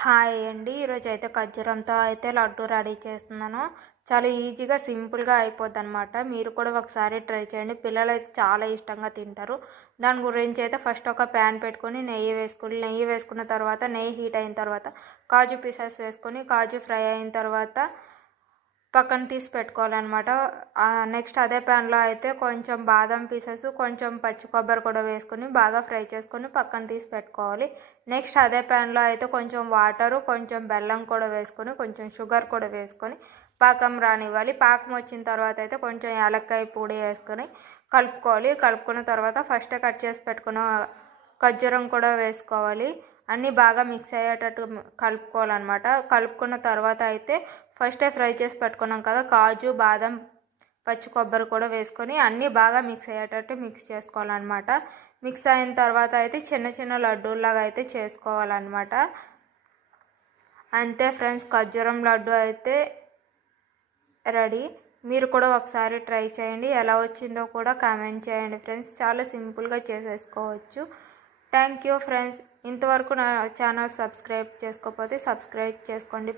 Hi అండి. ఈరోజైతే ఖర్జూరంతో అయితే లడ్డూ రెడీ చేస్తున్నాను. చాలా ఈజీగా, సింపుల్‌గా అయిపోద్దనమాట. మీరు కూడా ఒకసారి ట్రై చేయండి. పిల్లలైతే చాలా ఇష్టంగా తింటారు. దాని గురించి అయితే ఫస్ట్ ఒక ప్యాన్ పెట్టుకొని నెయ్యి వేసుకున్న తర్వాత నెయ్యి హీట్ అయిన తర్వాత కాజు పీసెస్ వేసుకొని కాజు ఫ్రై అయిన తర్వాత పక్కన తీసి పెట్టుకోవాలన్నమాట. నెక్స్ట్ అదే ప్యాన్లో అయితే కొంచెం బాదం పీసెస్, కొంచెం పచ్చి కొబ్బరి కూడా వేసుకొని బాగా ఫ్రై చేసుకొని పక్కన తీసి పెట్టుకోవాలి. నెక్స్ట్ అదే ప్యాన్లో అయితే కొంచెం వాటరు, కొంచెం బెల్లం కూడా వేసుకొని, కొంచెం షుగర్ కూడా వేసుకొని పాకం రానివ్వాలి. పాకం వచ్చిన తర్వాత అయితే కొంచెం యాలక్కాయ పొడి వేసుకొని కలుపుకోవాలి. కలుపుకున్న తర్వాత ఫస్టే కట్ చేసి పెట్టుకున్న ఖర్జూరం కూడా వేసుకోవాలి. అన్నీ బాగా మిక్స్ అయ్యేటట్టు కలుపుకోవాలన్నమాట. కలుపుకున్న తర్వాత అయితే ఫస్టే ఫ్రై చేసి పెట్టుకున్నాం కదా కాజు, బాదం, పచ్చి కొబ్బరి కూడా వేసుకొని అన్నీ బాగా మిక్స్ అయ్యేటట్టు మిక్స్ చేసుకోవాలన్నమాట. మిక్స్ అయిన తర్వాత అయితే చిన్న చిన్న లడ్డూలాగా అయితే చేసుకోవాలన్నమాట. అంతే ఫ్రెండ్స్, ఖర్జూరం లడ్డు అయితే రెడీ. మీరు కూడా ఒకసారి ట్రై చేయండి. ఎలా వచ్చిందో కూడా కామెంట్ చేయండి ఫ్రెండ్స్. చాలా సింపుల్గా చేసేసుకోవచ్చు. Thank you friends. ఇంతవరకు నా ఛానల్ సబ్స్క్రైబ్ చేసుకోకపోతే సబ్స్క్రైబ్ చేసుకోండి.